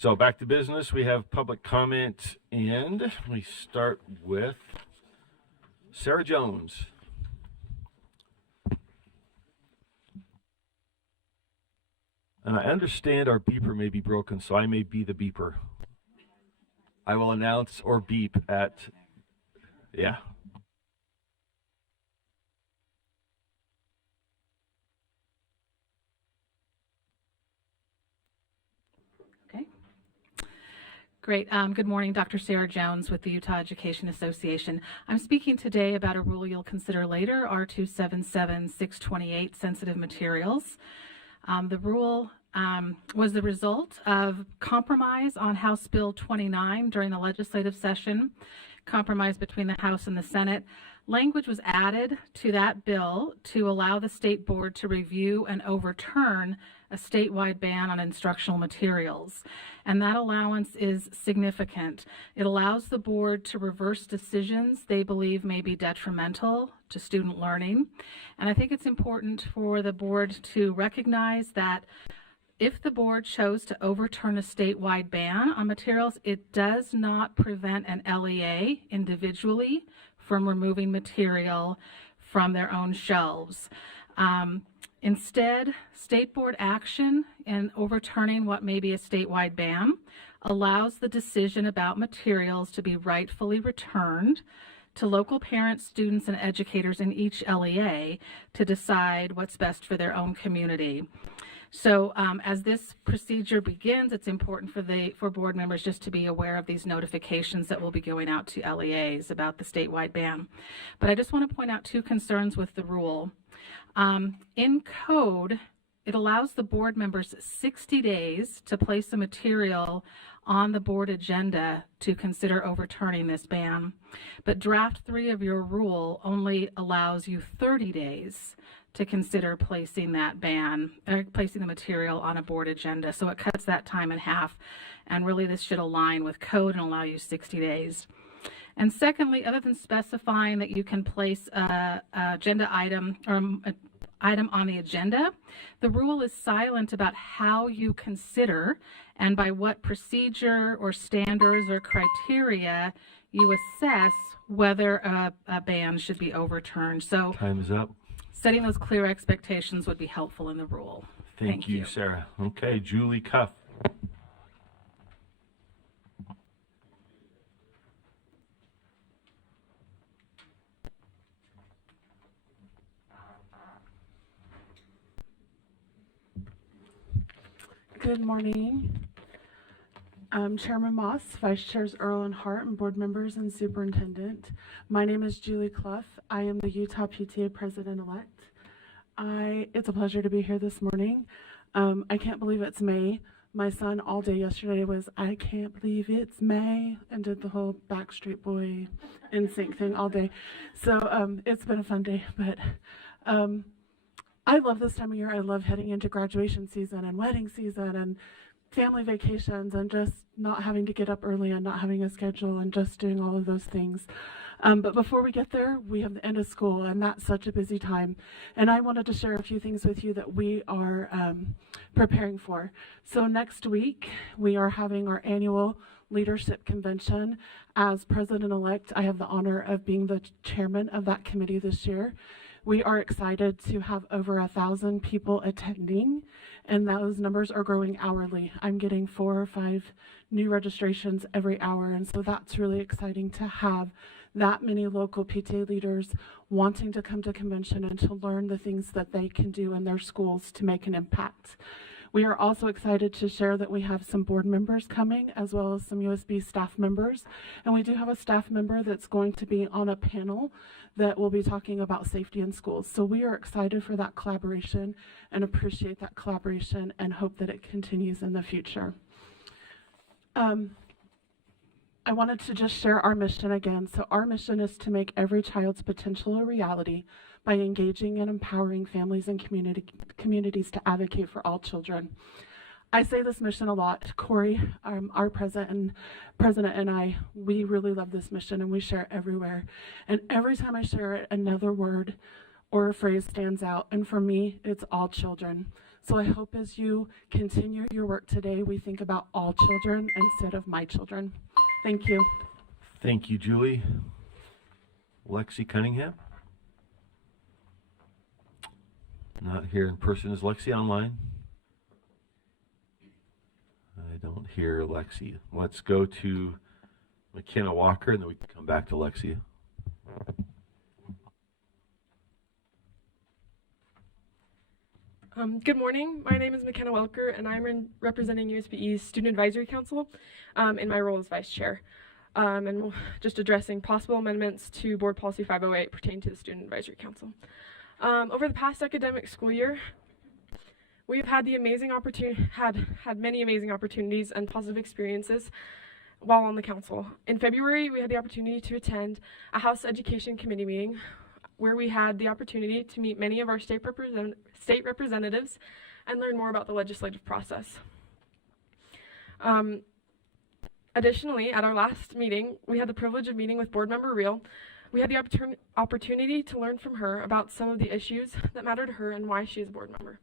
So back to business. We have public comment, and we start with Sarah Jones. And I understand our beeper may be broken, so I may be the beeper. I will announce or beep at, yeah. Okay. Great. Good morning, Dr. Sarah Jones with the Utah Education Association. I'm speaking today about a rule you'll consider later, R277-628, sensitive materials. The rule was the result of compromise on House Bill 29 during the legislative session, compromise between the House and the Senate. Language was added to that bill to allow the state board to review and overturn a statewide ban on instructional materials. And that allowance is significant. It allows the board to reverse decisions they believe may be detrimental to student learning. And I think it's important for the board to recognize that if the board chose to overturn a statewide ban on materials, it does not prevent an LEA individually from removing material from their own shelves. Instead, state board action in overturning what may be a statewide ban allows the decision about materials to be rightfully returned to local parents, students, and educators in each LEA to decide what's best for their own community. So as this procedure begins, it's important for board members just to be aware of these notifications that will be going out to LEAs about the statewide ban. But I just want to point out two concerns with the rule. In code, it allows the board members 60 days to place a material on the board agenda to consider overturning this ban. But draft 3 of your rule only allows you 30 days to consider placing that ban, or placing the material on a board agenda. So it cuts that time in half. And really this should align with code and allow you 60 days. And secondly, other than specifying that you can place a agenda item or an item on the agenda, the rule is silent about how you consider and by what procedure or standards or criteria you assess whether a ban should be overturned. So Time's up. Setting those clear expectations would be helpful in the rule. Thank you, Sarah. Okay, Julie Cuff. Good morning. Chairman Moss, Vice Chairs Earl and Hart, and board members and superintendent. My name is Julie Clough. I am the Utah PTA President-elect. It's a pleasure to be here this morning. I can't believe it's May. My son all day yesterday was, I can't believe it's May, and did the whole Backstreet Boy NSYNC thing all day. So it's been a fun day, but I love this time of year. I love heading into graduation season and wedding season and family vacations and just not having to get up early and not having a schedule and just doing all of those things. But before we get there, we have the end of school, and that's such a busy time. And I wanted to share a few things with you that we are preparing for. So next week, we are having our annual leadership convention. As president-elect, I have the honor of being the chairman of that committee this year. We are excited to have over 1,000 people attending, and those numbers are growing hourly. I'm getting 4 or 5 new registrations every hour, and so that's really exciting to have that many local PTA leaders wanting to come to convention and to learn the things that they can do in their schools to make an impact. We are also excited to share that we have some board members coming, as well as some USB staff members, and we do have a staff member that's going to be on a panel that will be talking about safety in schools. So we are excited for that collaboration and appreciate that collaboration and hope that it continues in the future. I wanted to just share our mission again. So our mission is to make every child's potential a reality by engaging and empowering families and communities to advocate for all children. I say this mission a lot. Corey, our president and I, we really love this mission and we share it everywhere. And every time I share it, another word or a phrase stands out. And for me, it's all children. So I hope as you continue your work today, we think about all children instead of my children. Thank you. Thank you, Julie. Lexi Cunningham? Not here in person. Is Lexi online? I don't hear Lexi. Let's go to McKenna Walker, and then we can come back to Lexi. Good morning. My name is McKenna Welker, and I'm representing USBE's Student Advisory Council in my role as Vice Chair. And just addressing possible amendments to Board Policy 508 pertaining to the Student Advisory Council. Over the past academic school year, we have had the amazing opportunity, had many amazing opportunities and positive experiences while on the council. In February, we had the opportunity to attend a House Education Committee meeting where we had the opportunity to meet many of our state representatives and learn more about the legislative process. Additionally, at our last meeting, we had the privilege of meeting with Board Member Reel. We had the opportunity to learn from her about some of the issues that matter to her and why she is a board member.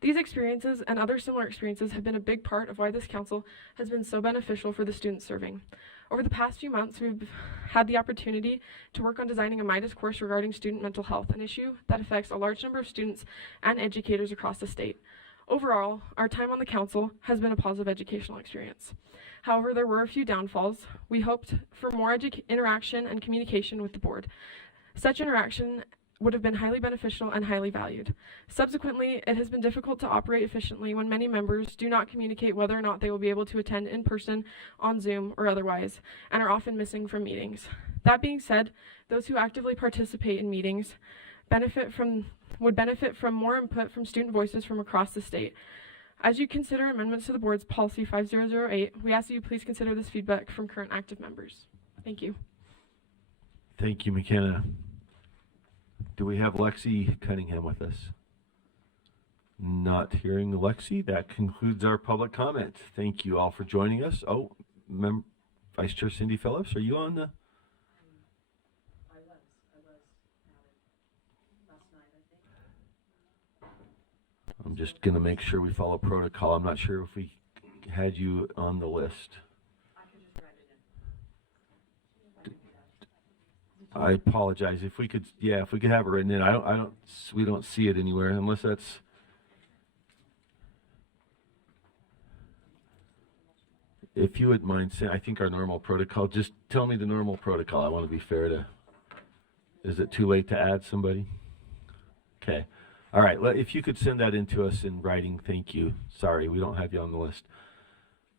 These experiences and other similar experiences have been a big part of why this council has been so beneficial for the students serving. Over the past few months, we've had the opportunity to work on designing a MIDAS course regarding student mental health, an issue that affects a large number of students and educators across the state. Overall, our time on the council has been a positive educational experience. However, there were a few downfalls. We hoped for more interaction and communication with the board. Such interaction would have been highly beneficial and highly valued. Subsequently, it has been difficult to operate efficiently when many members do not communicate whether or not they will be able to attend in person, on Zoom, or otherwise, and are often missing from meetings. That being said, those who actively participate in meetings would benefit from more input from student voices from across the state. As you consider amendments to the board's policy 5008, we ask that you please consider this feedback from current active members. Thank you. Thank you, McKenna. Do we have Lexi Cunningham with us? Not hearing Lexi. That concludes our public comment. Thank you all for joining us. Oh, Vice Chair Cindy Phillips, are you on the? I was last night, I think. I'm just going to make sure we follow protocol. I'm not sure if we had you on the list. I could just write it in. I apologize. If we could, yeah, if we could have it written in. We don't see it anywhere unless that's. If you would mind saying, I think our normal protocol, just tell me the normal protocol. I want to be fair to, is it too late to add somebody? Okay. All right. If you could send that in to us in writing, thank you. Sorry, we don't have you on the list.